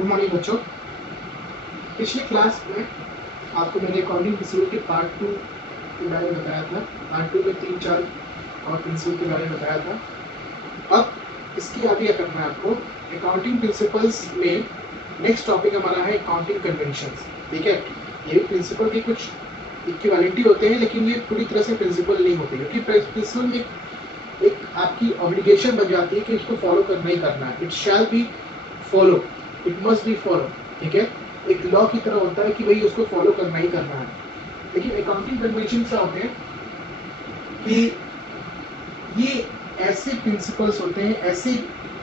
Good morning बच्चों। पिछले class में आपको मैंने अकाउंटिंग प्रिंसिपल के पार्ट 2 के बारे में बताया था। पार्ट 2 में 3-4 और प्रिंसिपल के बारे में बताया था। अब इसके आगे क्या करना है आपको, अकाउंटिंग प्रिंसिपल्स में नेक्स्ट टॉपिक हमारा है अकाउंटिंग कन्वेंशंस। ठीक है, ये भी प्रिंसिपल के कुछ इक्विवेलेंटी होते हैं, लेकिन ये पूरी तरह से प्रिंसिपल नहीं होते, क्योंकि प्रिंसिपल में एक आपकी ऑब्लिगेशन बन जाती है कि इसको फॉलो करना ही करना है। It shall be follow, it must be follow. ठीक है, एक लॉ की तरह होता है कि भाई उसको फॉलो करना ही करना है। लेकिन अकाउंटिंग कन्वेंशन क्या होते हैं कि ये ऐसे प्रिंसिपल्स होते हैं, ऐसे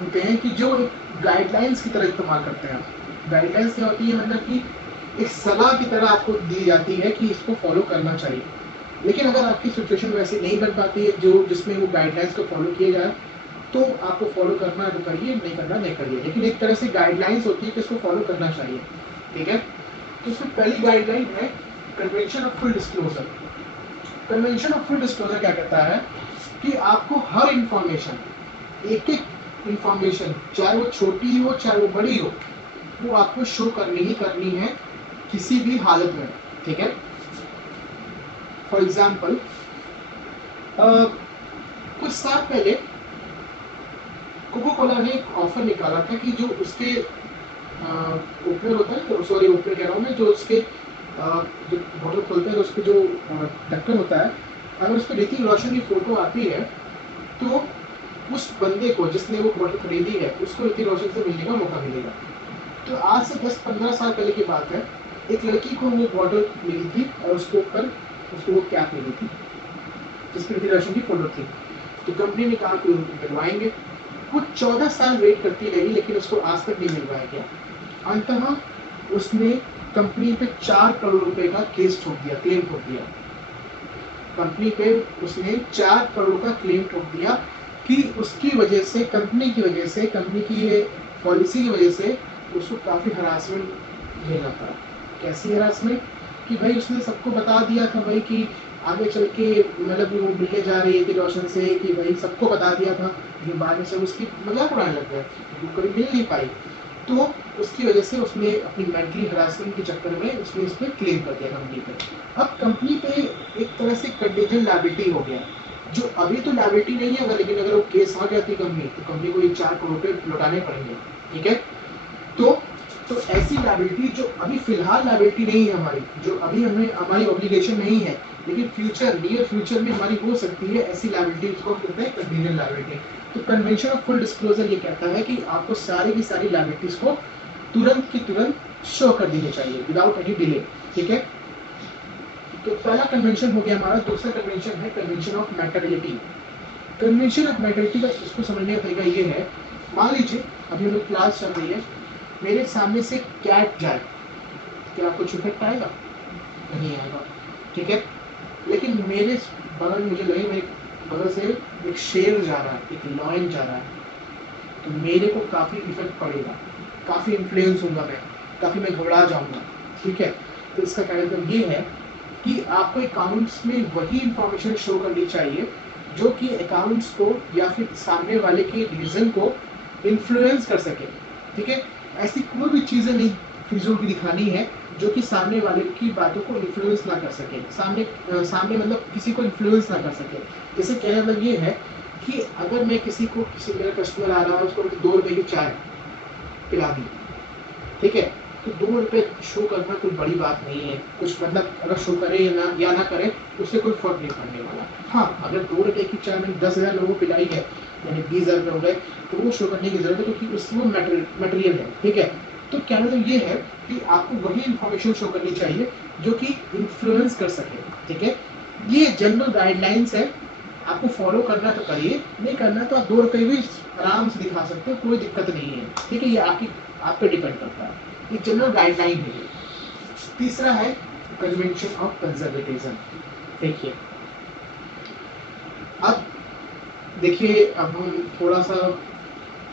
होते हैं कि जो एक गाइडलाइंस की तरह इस्तेमाल करते हैं। गाइडलाइंस क्या होती है, मतलब कि एक सलाह की तरह आपको दी जाती है कि इसको फॉलो करना चाहिए। लेकिन अगर आपकी सिचुएशन वैसे नहीं बन पाती है जो जिसमें वो गाइडलाइंस को फॉलो किया जाए, तो आपको फॉलो करना है तो करिए, नहीं करना नहीं करिए, लेकिन एक तरह से गाइडलाइंस होती है कि इसको फॉलो करना चाहिए। ठीक है, तो इसमें पहली गाइडलाइन है convention of full disclosure. Convention of full disclosure क्या कहता है कि आपको हर इंफॉर्मेशन, एक एक इंफॉर्मेशन, चाहे वो छोटी हो चाहे वो बड़ी हो, वो आपको शो करनी ही करनी है किसी भी हालत में। ठीक है, फॉर एग्जाम्पल कुछ साल पहले कोको कोला ने एक ऑफर निकाला था कि जो उसके ओपनर होता है, सॉरी ओपनर कह रहा हूँ मैं, जो उसके जो बॉटल खोलते हैं तो उसके जो ढक्कन होता है, अगर उस पर ऋतिक रोशन की फोटो आती है तो उस बंदे को जिसने वो बॉटल खरीदी है उसको ऋतिक रोशन से मिलने का मौका मिलेगा। तो आज से 10-15 साल पहले की बात है, एक लड़की को वो बॉटल मिली थी और उसके ऊपर उसको वो कैप मिली थी जिसपे ऋतिक रोशन की फोटो थी। तो कंपनी ने कहा कि मिलवाएंगे। वो 14 साल वेट करती रही, लेकिन उसको आज तक नहीं मिलवाया गया। अंततः उसने कंपनी पे 4 करोड़ रुपए का केस ठोक दिया, क्लेम ठोक दिया। कंपनी पे उसने 4 करोड़ का क्लेम ठोक दिया कि उसकी वजह से, कंपनी की वजह से, कंपनी की ये पॉलिसी की वजह से उसको काफ़ी हरासमेंट झेलना पड़ा। कैसी हरासमेंट कि भाई उसने सबको बता दिया था भाई कि आगे चल के मतलब वो मिलने जा रही थी रोशन से, कि भाई सबको बता दिया था, लेकिन बाद में से उसकी मजाक उड़ाने लग गया, वो कभी मिल नहीं पाई। तो उसकी वजह से उसने अपनी मेंटली हरासमेंट के चक्कर में उसने उस पर क्लेम कर दिया कंपनी पे। अब कंपनी पे एक तरह से कंटीजेंट लायबिलिटी हो गया, जो अभी तो लायबिलिटी नहीं है, अगर लेकिन अगर वो केस आ जाती कंपनी तो कंपनी को ये 4 करोड़ रुपये लौटाने पड़ेंगे। ठीक है, तो ऐसी लायबिलिटी जो अभी फिलहाल लायबिलिटी नहीं है हमारी, जो अभी हमें हमारी ऑब्लिगेशन नहीं है, लेकिन फ्यूचर, नियर फ्यूचर में हमारी हो सकती है, ऐसी लायबिलिटी उसको कहते हैं कंटीजेंट लायबिलिटी। तो कन्वेंशन ऑफ फुल डिस्क्लोजर ये कहता है कि आपको सारी की सारी लायबिलिटीज को तुरंत की तुरंत शो कर देनी चाहिए विदाउट एनी डिले। ठीक है, तो पहला कन्वेंशन हो गया हमारा। दूसरा कन्वेंशन है कन्वेंशन ऑफ मैटरियलिटी। कन्वेंशन ऑफ मैटरियलिटी का इसको समझने का तरीका ये है, मान लीजिए अभी हम लोग क्लास चल रही है, मेरे सामने से कैट जाए, क्या कुछ इफेक्ट आएगा? नहीं आएगा। ठीक है, लेकिन मेरे बगल मुझे लगे मेरे बगल से एक शेर जा रहा है, एक लॉयन जा रहा है, तो मेरे को काफ़ी इफेक्ट पड़ेगा, काफ़ी इन्फ्लुएंस होगा, मैं काफ़ी मैं घबरा जाऊंगा। ठीक है, तो इसका क्या मतलब ये है कि आपको अकाउंट्स में वही इंफॉर्मेशन शो करनी चाहिए जो कि अकाउंट्स को या फिर सामने वाले के रीजन को इन्फ्लुएंस कर सके। ठीक है, ऐसी कोई भी चीज़ें नहीं फिजूल की दिखानी है जो कि सामने वाले की बातों को इन्फ्लुएंस ना कर सके, सामने मतलब किसी को इन्फ्लुएंस ना कर सके। जैसे कहने मतलब ये है कि अगर मैं किसी मेरा कस्टमर आ रहा है, उसको 2 रुपये की चाय पिला दी, ठीक है, तो 2 रुपये शो करना कोई बड़ी बात नहीं है, कुछ मतलब अगर शो करे या ना करे उससे कोई फर्क नहीं पड़ने वाला। हाँ, अगर 2 रुपये की चाय मैंने 10,000 लोगों को पिलाई है, यानी 20,000 रुपये हो गए, तो वो शो करने की जरूरत है क्योंकि उसमें मटेरियल है। ठीक है, तो क्या मतलब ये है कि आपको वही इंफॉर्मेशन शो करनी चाहिए जो कि इन्फ्लुएंस कर सके। ठीक है, ये जनरल गाइडलाइंस है, आपको फॉलो करना तो करिए, नहीं करना तो आप 2 रुपये भी आराम से दिखा सकते हो, कोई दिक्कत नहीं है। ठीक है, ये आप पे डिपेंड करता है, ये जनरल गाइडलाइन है। तीसरा है कन्वेंशन ऑफ कंजर्वेटिज्म। देखिए, अब देखिए, अब हम थोड़ा सा,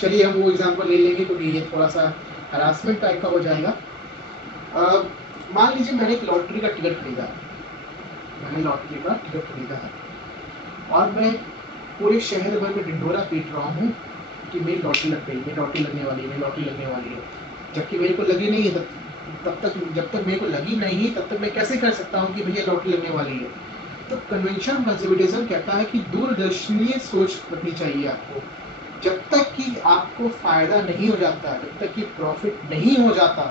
चलिए हम वो एग्जांपल ले लेंगे क्योंकि ये थोड़ा सा हरासमेंट टाइप का हो जाएगा। मान लीजिए मैंने एक लॉटरी का टिकट खरीदा है, और मैं पूरे शहर भर में ढिंढोरा पीट रहा हूँ कि मेरी लॉटरी लग गई, मेरी लॉटरी लगने वाली है, मेरी लॉटरी लगने वाली है। जबकि मेरे को लगी नहीं है, तब तक जब तक मेरे को लगी नहीं तब तक मैं कैसे कर सकता हूँ कि भैया लॉटरी लगने वाली है। तो कन्वेंशन कंजर्वेटिज्म कहता है कि दूरदर्शनीय सोच रखनी चाहिए आपको। जब तक कि आपको फायदा नहीं हो जाता, जब तक कि प्रॉफिट नहीं हो जाता,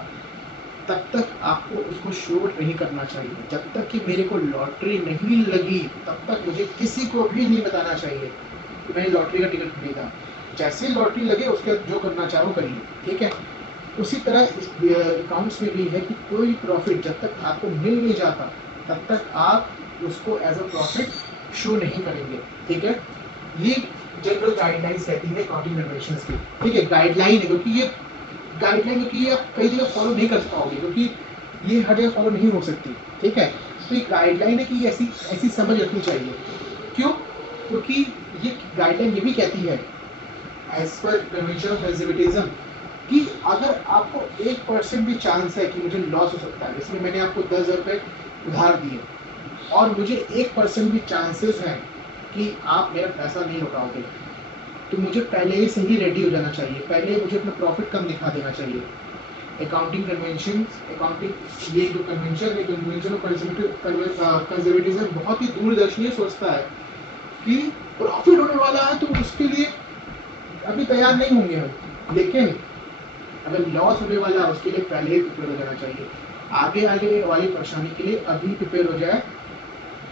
तब तक आपको उसको शॉर्ट नहीं करना चाहिए। जब तक कि मेरे को लॉटरी नहीं लगी तब तक मुझे किसी को भी नहीं बताना चाहिए कि मैंने लॉटरी का टिकट खरीदा। जैसे लॉटरी लगे उसके बाद जो करना चाहो करिए, ठीक है। उसी तरह इस अकाउंट्स में भी है कि कोई प्रॉफिट जब तक आपको मिल नहीं जाता तब तक आप उसको एज अ प्रॉफिट शो नहीं करेंगे, ठीक है। ये जनरल गाइडलाइंस रहती है अकाउंटिंग कन्वेंशंस की, ठीक है। गाइडलाइन है क्योंकि ये गाइडलाइन क्योंकि ये आप कई जगह फॉलो नहीं कर पाओगे, क्योंकि ये हर जगह फॉलो नहीं हो सकती, ठीक है। तो ये गाइडलाइन है कि ऐसी ऐसी समझ रखनी चाहिए। क्यों? क्योंकि ये गाइडलाइन ये भी कहती है as per convention of conservatism कि अगर आपको 1% भी चांस है कि मुझे लॉस हो सकता है, इसमें मैंने आपको 10,000 रुपये उधार दिए और मुझे 1% भी चांसेस हैं कि आप मेरा पैसा नहीं लौटाओगे, तो मुझे पहले से ही रेडी हो जाना चाहिए, पहले मुझे अपना प्रॉफिट कम दिखा देना चाहिए। अकाउंटिंग कन्वेंशन, अकाउंटिंग ये जो कन्वेंशन है, कन्वेंशन ऑफ कंजर्वेटिज्म बहुत ही दूरदर्शी सोचता है कि प्रॉफिट होने वाला है तो उसके लिए अभी तैयार नहीं होंगे हम, लेकिन अगर लॉस होने वाला है उसके लिए पहले ही प्रिपेयर हो जाना चाहिए। आगे आगे वाली परेशानी के लिए अभी प्रिपेयर हो जाए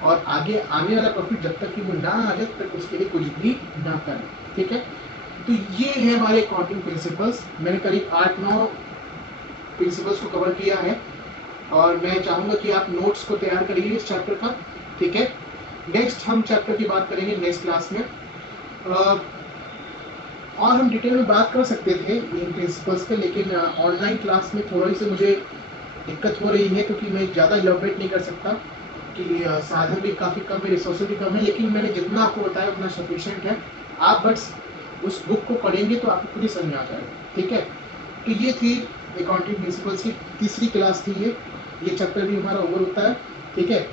और आगे आने वाला प्रॉफिट जब तक कि वो ना आ जाए तक उसके लिए कुछ भी ना करें, ठीक है। तो ये है हमारे अकाउंटिंग प्रिंसिपल्स। मैंने करीब 8-9 प्रिंसिपल्स को कवर किया है और मैं चाहूँगा कि आप नोट्स को तैयार करिए इस चैप्टर का, ठीक है। नेक्स्ट हम चैप्टर की बात करेंगे नेक्स्ट क्लास में, और हम डिटेल में बात कर सकते थे इन प्रिंसिपल्स पे, लेकिन ऑनलाइन क्लास में थोड़ी सी मुझे दिक्कत हो रही है क्योंकि मैं ज़्यादा इलॉबरेट नहीं कर सकता कि साधन भी काफ़ी कम है, रिसोर्सेज भी कम है, लेकिन मैंने जितना आपको बताया उतना सफिशिएंट है। आप बस उस बुक को पढ़ेंगे तो आपको खुद ही समझ आ जाएगा, ठीक है। तो ये थी अकाउंटिंग प्रिंसिपल्स की तीसरी क्लास थी ये चैप्टर भी हमारा ओवर होता है, ठीक है।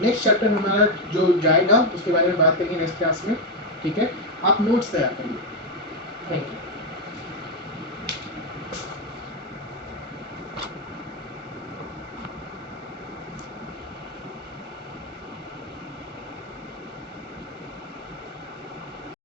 नेक्स्ट चैप्टर हमारा जो जाएगा उसके बारे में बात करेंगे नेक्स्ट क्लास में, ठीक है। आप नोट्स तैयार करिए।